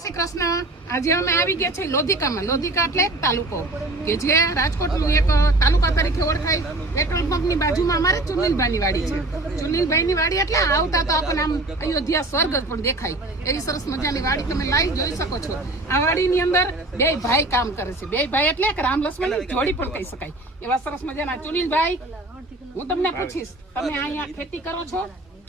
શ્રી કૃષ્ણ। આજે અમે આવી ગયા છે લોધિકામાં। લોધિકા એટલે એક તાલુકો કે જે રાજકોટનું એક તાલુકા તરીકે ઓળખાય। પેટ્રોલ પંપની બાજુમાં અમારે ચુનિલભાઈની વાડી છે। ચુનિલભાઈની વાડી એટલે આવતા તો આપણને આમ અયોધ્યા સ્વર્ગ પણ દેખાય એવી સરસ મજાની વાડી તમે લાઈવ જોઈ શકો છો। આ વાડીની અંદર બે ભાઈ કામ કરે છે। બે ભાઈ એટલે એક રામ લક્ષ્મણની જોડી પણ કહી શકાય એવા સરસ મજાના ચુનિલભાઈ। હું તમને પૂછીશ, તમે અહીંયા ખેતી કરો છો?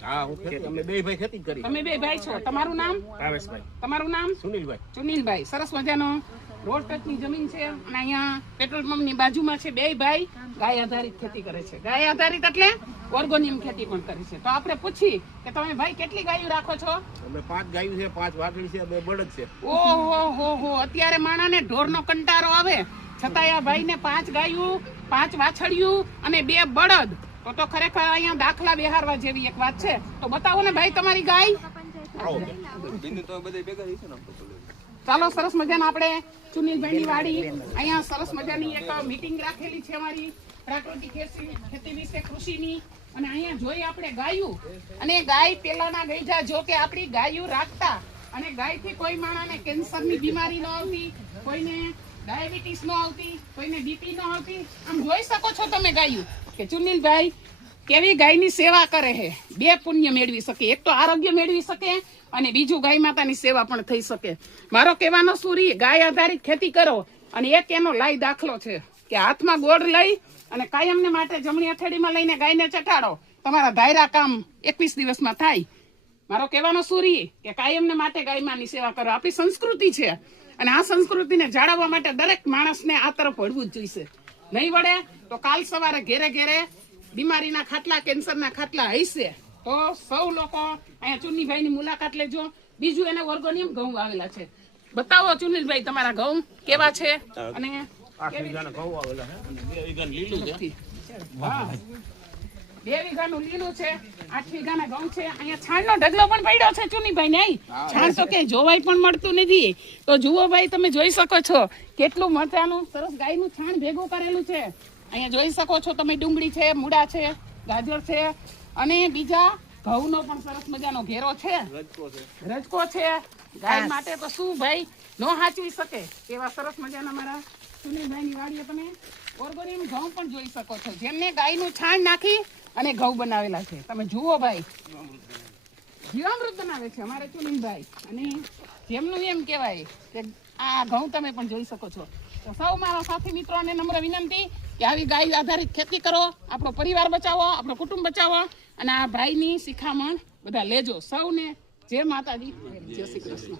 હા, તમે બે ભાઈ ખેતી કરી? તમે બે ભાઈ છો। તમારું નામ? ભાવેશભાઈ। તમારું નામ? સુનિલભાઈ। સુનિલભાઈ, સરસ મજાનો રોડ ટચની જમીન છે અને અહીંયા પેટ્રોલ પંપની બાજુમાં છે બે ભાઈ ગાય આધારિત ખેતી કરે છે। ગાય આધારિત એટલે ઓર્ગોનિયમ ખેતી પણ કરે છે। તો આપણે પૂછી કે તમે ભાઈ કેટલી ગાયો રાખો છો? અમે 5 ગાયો છે, 5 વાછડી છે, 2 બળદ છે। ઓહો હો, અત્યારે માણાને ઢોરનો કંટારો આવે છતાંય આ ભાઈને 5 ગાયો, 5 વાછડિયું અને 2 બળદ। તો ખરેખર અહીંયા દાખલા બેહારવા જેવી એક વાત છે। તો બતાવો ને ભાઈ તમારી ગાય। ચાલો, સરસ મજાના આપણે સુનિલભાઈની વાડી અહીંયા સરસ મજાની એક મીટિંગ રાખેલી છે અમારી પ્રાકૃતિક ખેતી વિશે, કૃષિની। અને અહીંયા જોઈએ આપણે ગાયું અને ગાય પેલાના ગઈજા જો કે આપણી ગાયું રાખતા અને ગાયથી કોઈ માણસને કેન્સરની બીમારી ન આવતી, કોઈને ડાયાબિટીસ ન આવતી, કોઈને બીપી ન આવતી। આમ જોઈ શકો છો તમે ગાયું કે ચુનિલભાઈ કેવી ગાયની સેવા કરે છે। 2 પુણ્ય મેળવી શકે, એક તો આરોગ્ય મેળવી શકે અને બીજું ગાય માતાની સેવા પણ થઈ શકે। મારો કહેવાનો સુરી, ગાય આધારિત ખેતી કરો અને એક એનો લાઈ દાખલો છે કે હાથમાં ગોળ લઈ અને કાયમને માટે જમણી અથેળીમાં લઈને ગાયને ચટાડો, તમારા ધાયરા કામ 21 દિવસમાં થાય। મારો કહેવાનો સુરી કે કાયમને માટે ગાય માની સેવા કરો, આપણી સંસ્કૃતિ છે અને આ સંસ્કૃતિને જાળવવા માટે દરેક માણસને આ તરફ વળવું જ જોઈશે। નહીં વળે તો કાલ સવારે ઘેરે ઘેરે બીમારીના ખાટલા, કેન્સરના ખાટલા હશે। તો સૌ લોકો અહીંયા ચુનીભાઈની મુલાકાત લેજો। બીજું એને ઓર્ગોનિયમ ઘઉં આવેલા છે। બતાવો ચુનિલભાઈ તમારા ઘઉં કેવા છે અને 8 વીઘાના ઘઉં આવેલા છે અને 2 વીઘાનું લીલું છે। 2 વીઘાનું લીલું છે, 8 વીઘાના ઘઉં છે। અહીંયા છાણનો ઢગલો પણ પડ્યો છે ચુનીભાઈ ને। છાણ તો ક્યાંય જોવાય પણ મળતું નથી। તો જુઓ ભાઈ, તમે જોઈ શકો છો કેટલું મજાનું સરસ ગાયનું છાણ ભેગું કરેલું છે। અહીંયા જોઈ શકો છો તમે, ડુંગળી છે, મૂળા છે, ગાજર છે અને બીજા ઘઉંનો પણ સરસ મજાનો ઘેરો છે, રજકો છે। ગાય માટે તો શું ભાઈ નો હાચવી શકે એવા સરસ મજાના મારા સુનિલભાઈની વાડીએ તમે ઓર્ગોનિયમ ઘઉં પણ જોઈ શકો છો, જેમને ગાયનું છાણ નાખી અને ઘઉં બનાવેલા છે। તમે જુઓ ભાઈ, જીવામૃત બનાવે છે અમારે ચુનિલભાઈ અને જેમનું એમ કહેવાય કે આ ઘઉં તમે પણ જોઈ શકો છો। તો સૌ મારા સાથી મિત્રોને નમ્ર વિનંતી કે આવી ગાય આધારિત ખેતી કરો, આપણો પરિવાર બચાવો, આપણો કુટુંબ બચાવો અને આ ભાઈની શિખામણ બધા લેજો। સૌને જય માતાજી, જય શ્રી કૃષ્ણ।